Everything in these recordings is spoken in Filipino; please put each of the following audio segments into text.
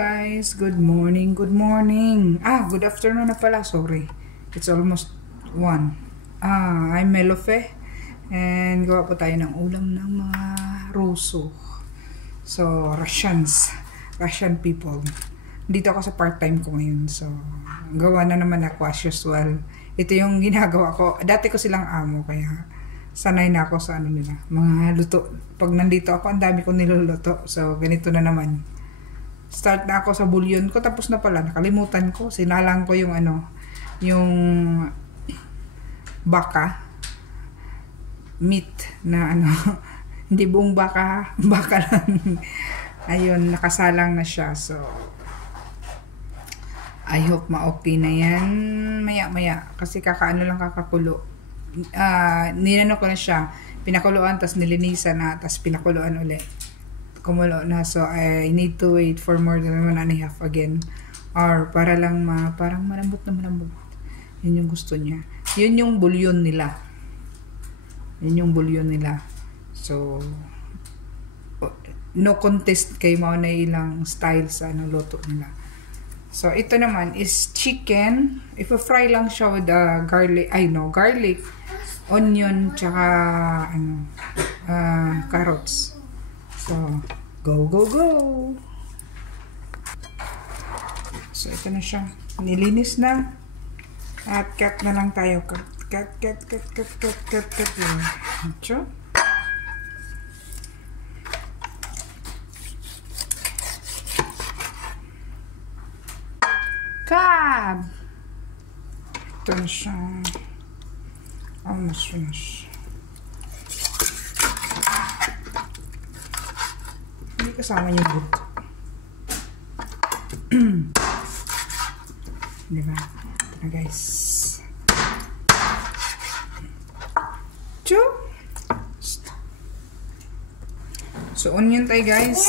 Guys, good morning, good morning. Good afternoon na pala, sorry. It's almost 1. I'm Melofe and gawa po tayo ng ulam ng mga Ruso. So, Russian people. Dito ako sa part-time ko ngayon. So, gawa na naman ako as usual. Ito yung ginagawa ko. Dati ko silang amo, kaya sanay na ako sa ano nila. Mga luto. Pag nandito ako, ang dami ko niluluto. So, ganito na naman. Start na ako sa bulyon ko, tapos na pala, nakalimutan ko, sinalang ko yung yung baka meat na hindi buong baka lang. Ayun, nakasalang na siya. So I hope ma-okay na yan maya kasi kakaano lang, kakakulo. Ninano ko na siya, pinakuluan, tas nilinisan na, tas pinakuluan ulit, kumulo na. So I need to wait for more than 1.5 again, or para lang parang malambot. Yun yung gusto niya. Yun yung bulyon nila. So no contest kay mao na ilang style sa luto nila. So ito naman is chicken. Ipa-fry lang siya with garlic, onion, tsaka carrots. So, go! So, ito na siya. Nilinis na. At cut na lang tayo. Cut. Ito. Cut! Ito na siya. Almost finished. Kasama yung buto. Diba? Ito guys. So onion tayo guys.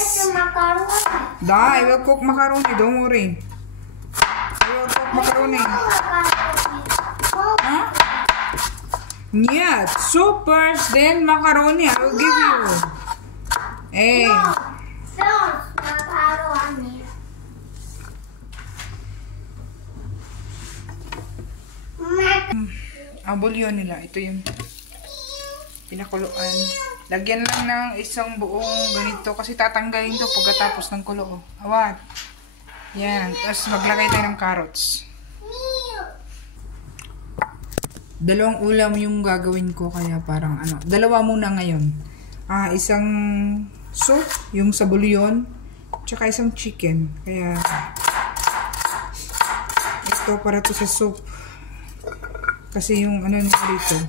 I will cook macaroni. Don't worry. I will cook macaroni. Huh? Yeah. Soup first, then macaroni. I will give you. Hey. Ang bulyon nila, ito yung pinakuluan. Lagyan lang ng isang buong ganito kasi tatanggalin to pagkatapos ng kulo. Awat. Yan. Tapos maglagay tayo ng carrots. Dalawang ulam yung gagawin ko, kaya parang dalawa muna ngayon. Isang soup, yung sa bulyon, tsaka isang chicken. Kaya ito para to sa soup. Kasi yung nito dito.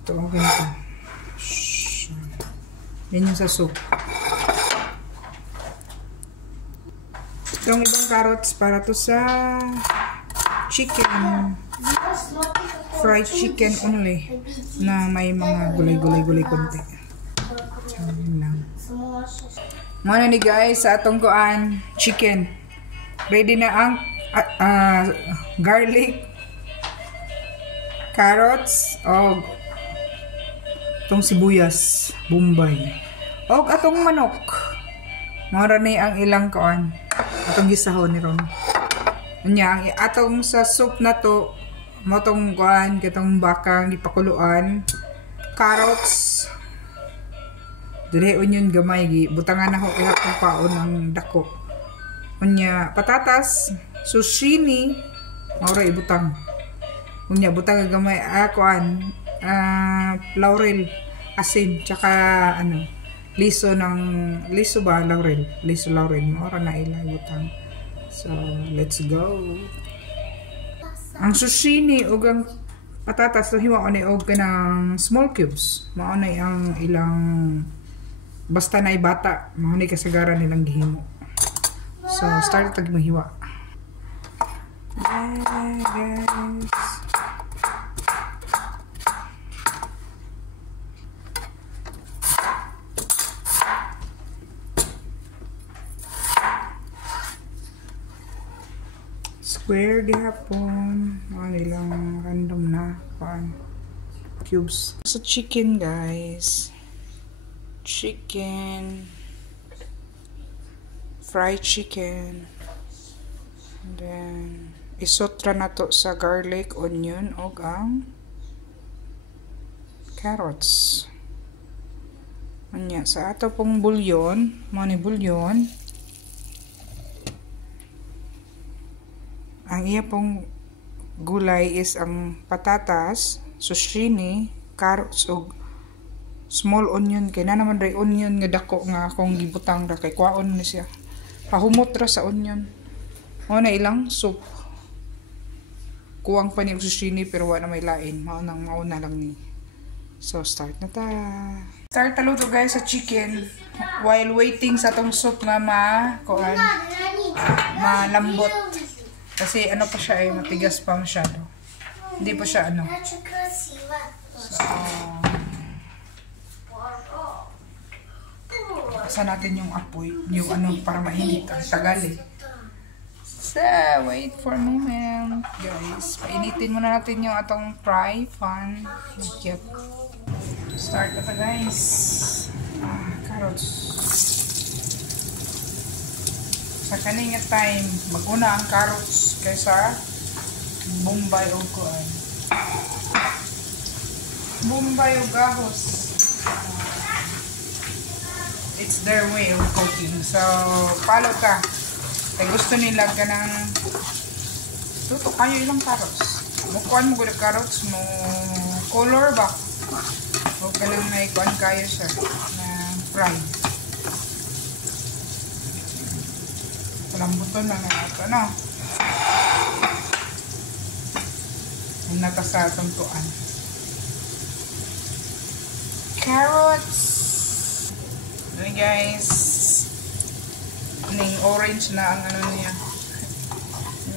Ito, ganito. Yan yung sa soup. Itong ibang carrots para to sa chicken. Fried chicken only. Na may mga gulay-gulay konti. So, yun lang. Muna ni guys, sa atong chicken. Ready na ang garlic, carrots, o itong sibuyas, bombay, o atong manok. Mura ni ang ilang atong gisahon ni ron. Nya, atong sa soup na to, motong kitong bakang ipakuluan, carrots, dire onion gamay, butangan ako kaya kung paon ng dako. Nya, patatas, zucchini, mura ibutang. Unya, butang gamay, laurel, asin, tsaka liso ba, laurel, mura na butang. So, let's go. Ang zucchini ug ang patatas hiwa ko na og kanang small cubes. Mao na ang ilang basta na bata, mao ni kasagaran nilang gihimo. So, start tag mahiwa. Guys. Square gihapon. Nilang random na cubes. So chicken guys. Chicken. fried chicken. And then, isutra na to sa garlic, onion, o ang carrots. Anya, sa ato pong bulyon, money bulyon, ang iya pong gulay is ang patatas, zucchini, carrots, o small onion. Kaya na naman ray onion nga dako nga akong gibutang ra kay kwaon na siya. Pahumot ra sa onion. O na ilang soup. Kuwang pa ni zucchini pero wala na may lain. Mauna lang ni. So start na ta. Start talo to guys sa chicken while waiting sa tong soup nga malambot. Kasi ano pa siya matigas pa masyado. Hindi pa siya ano. So, sa natin yung apoy, yung ano para mainit ang tagal eh. So, wait for a moment, guys. Painitin muna natin yung atong fry pan. Cute. Start na ta guys. Carrots. Sa kaninga time, maguna ang carrots kaysa bombay o kuan. Bombay o gahos. It's their way of cooking. So, follow ka. Kaya gusto nila ka ng tuto kayo ilang carrots. Mukuan mo gula carrots mo color ba? O ka lang may kuan kayo siya na fried. Palambuton lang na ito, no? Ang natasa itong tuan. Carrots. Ayan guys. Ning orange na ang ano niya.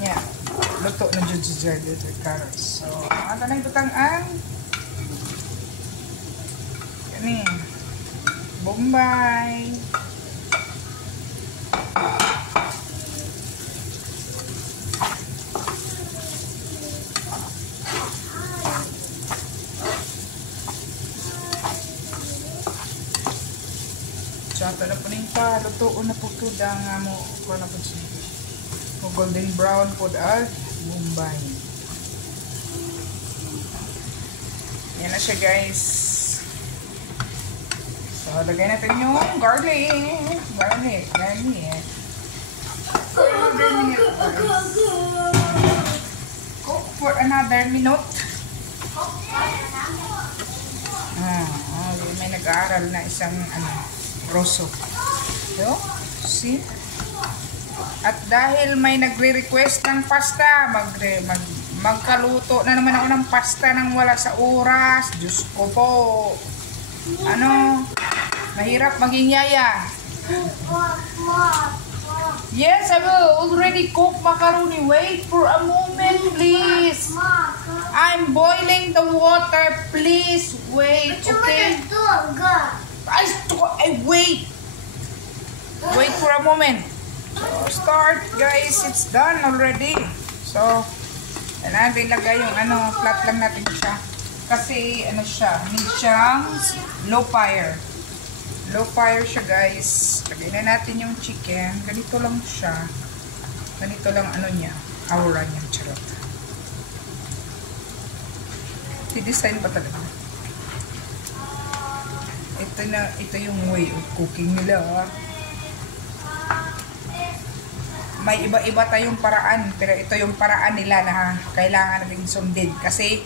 Yeah. Luto na dyan sa dito carrots. So, ang tanay butang ang yan eh. Bombay. Tsaka na po rin pa, lutoon na po ito nga mo, kung na po siya. Golden brown po at Bombay. Yan na siya guys. So, lagay natin yung garlic. Garlic. Cook for another minute. May nag-aaral na isang roso. So, see? At dahil may nagre-request ng pasta, magkaluto na naman ako ng pasta nang wala sa oras. Diyos ko po. Mahirap maging yaya. Yes, I will already cook macaroni. Wait for a moment, please. I'm boiling the water. Please wait, okay? Wait. Wait for a moment. So, start, guys. It's done already. So, natin lagay yung flat lang natin siya. Kasi, siya, need siyang low fire. Low fire siya, guys. Lagay na natin yung chicken. Ganito lang siya. Ganito lang niya. Aura niya. Charot. I-design pa talaga. Ito yung way of cooking nila. May iba-iba tayong paraan, pero ito yung paraan nila na kailangan nating sundin. Kasi,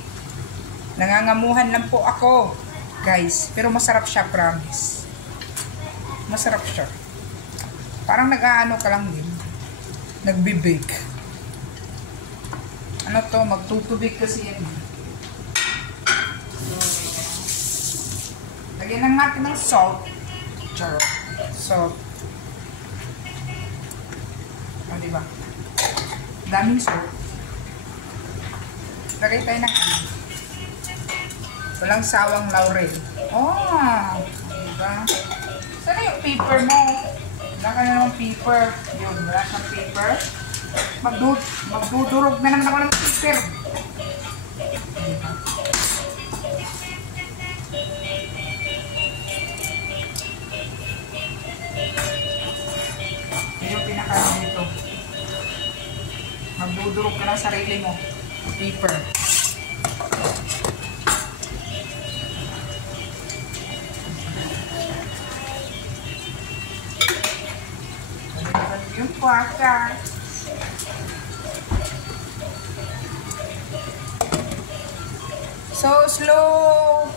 nangangamuhan lang po ako, guys. Pero masarap siya, promise. Masarap siya. Parang nag-aano ka lang din. Nagbe-bake. Magtutubig kasi yan. Lagyan lang natin ng salt. Salt. Diba? Daming salt. Lagay tayo ng walang sawang laurel. Diba? Sana yung paper mo? Wala ka na ng paper. Yun, wala kang paper. Magdudurog na naman ako ng paper. Diba? ano dito. Magdudurog ka ng sarili mo. Paper. Yung paka. So low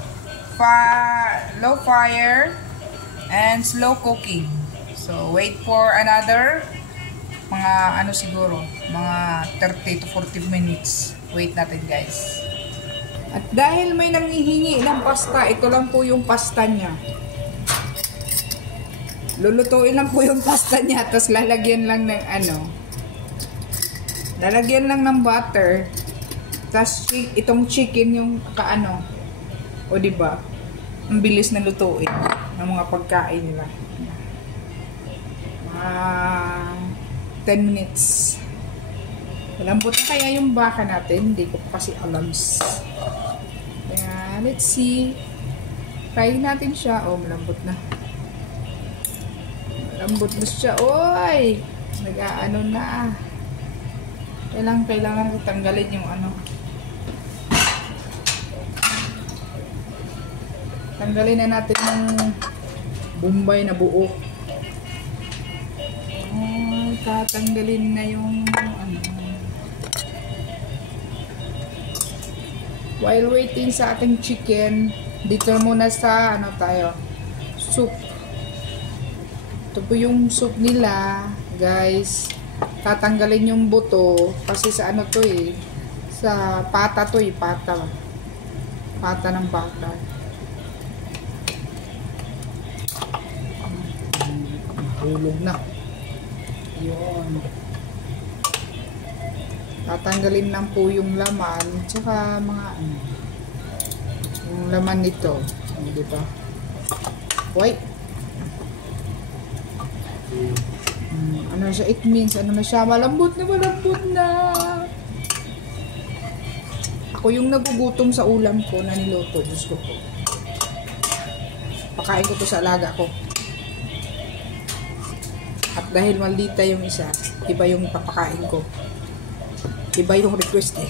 fire and slow cooking. So wait for another mga ano siguro, mga 30 to 40 minutes. Wait natin guys. At dahil may nanghihingi ng pasta, ito lang po yung pasta niya. Lulutuin lang po yung pasta niya, tapos lalagyan lang ng ano, lalagyan lang ng butter, tapos itong chicken yung kaano, o diba, ang bilis na lutuin ng mga pagkain nila. 10 minutes. Malambot na kaya yung baka natin, hindi ko pa kasi alam. Kaya let's see, try natin siya. Oh, malambot na. Lambot na siya. Oy! Nag-aano na. Kailangan ko tanggalin yung ano. Tanggalin na natin yung bombay na buo. Oh, tatanggalin na yung ano. While waiting sa ating chicken, dito muna sa ano tayo, soup. Ito po yung soup nila, guys. Tatanggalin yung buto kasi sa ano to eh, sa pata to eh, pata ng baka. Hulog na. Yun. Tatanggalin lang po yung laman, tsaka mga ano, yung laman nito, di ba? Wait. Ano siya, it means ano na siya, malambot na. Ako yung nagugutom sa ulam ko na niluto, Diyos ko po. Pakain ko to sa alaga ko. At dahil maldita yung isa, iba yung papakain ko. Iba yung request eh.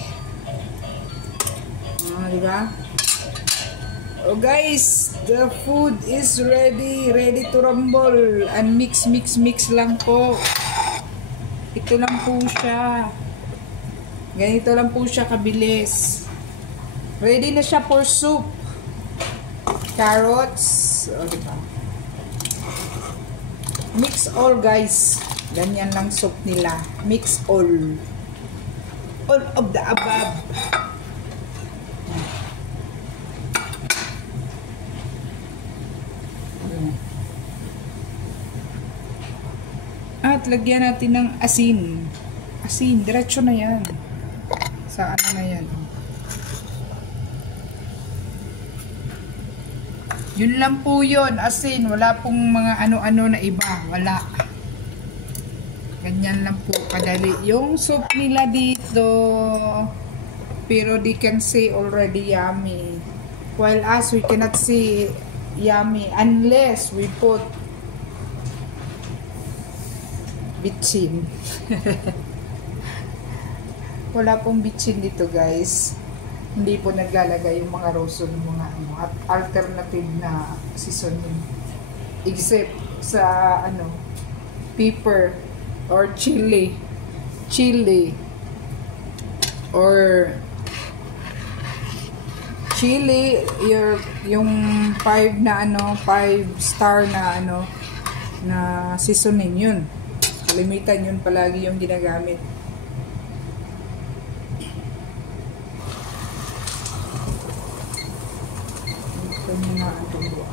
Diba? Oh guys, the food is ready to rumble. And mix lang po. Ito lang po siya. Ganito lang po siya kabilis. Ready na siya for soup. Carrots. O, diba? Mix all guys. Ganyan lang soup nila. Mix all. All of the above. At lagyan natin ng asin. Asin, diretso na yan. Sa ano na yan. Yun lang po yun, asin. Wala pong mga ano-ano na iba. Wala. Ganyan lang po kadali. Yung soup nila dito, pero they can say already yummy. While us, we cannot say yummy unless we put bitchin. Wala pong bitchin dito guys. Hindi po naglalagay yung mga roso ng mga ano, at alternative na seasoning. Except sa ano, pepper or chili or chili, yung 5 na ano, 5 star na ano na seasoning yun. Kalimitan yun palagi yung ginagamit. Ito nyo na ang tubo.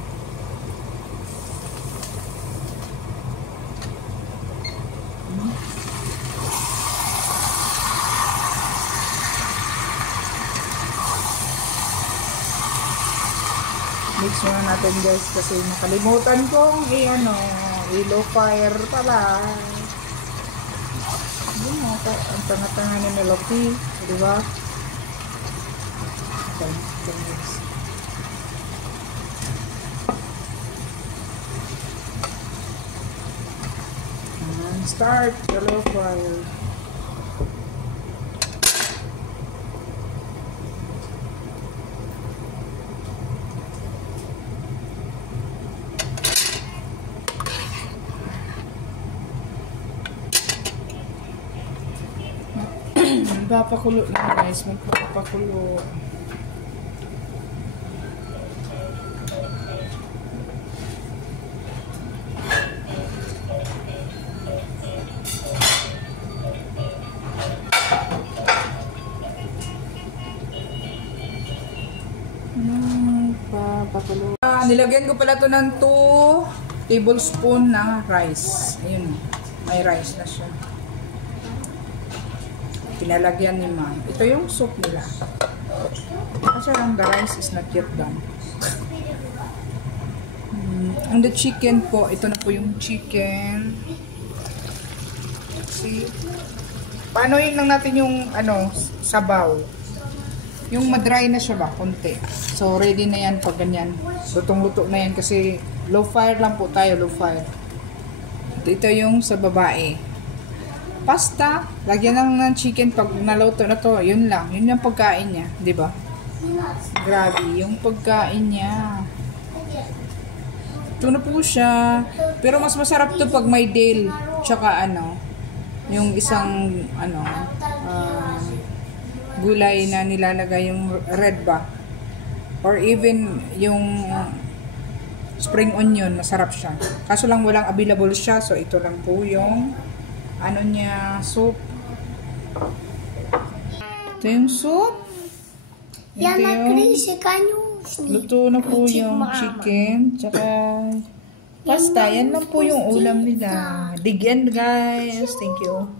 Mix muna natin guys kasi nakalimutan kong i-low fire pala. Yun mo, ang tanga-tanga ni Melody, di ba? And start the low fire. Magpapakulo lang guys, magpapakulo. Magpapakulo. Nilagyan ko pala to ng 2 tablespoon ng rice. Ayun, may rice na siya. Pinalagyan ni Ma. Ito yung soup nila. Kasi the rice is not yet done. And the chicken po, ito na po yung chicken. See? Paanoyin lang natin yung sabaw. Yung madry na siya ba, konti. So ready na yan pag ganyan. Lutong-luto na yan kasi low fire lang po tayo, low fire. Ito yung sa babae. Pasta, lagyan lang ng chicken pag naluto na to, yun lang. Yun yung pagkain niya, di ba? Grabe, yung pagkain niya. Ito na po siya. Pero mas masarap to pag may dill. Tsaka yung isang gulay na nilalagay yung red ba? Or even yung spring onion, masarap siya. Kaso lang walang available siya, so ito lang po yung niya, soup. Ito yung soup. Ito yung luto na po yung chicken. Tsaka pasta. Yan lang po yung ulam nila. Dig in guys. Thank you.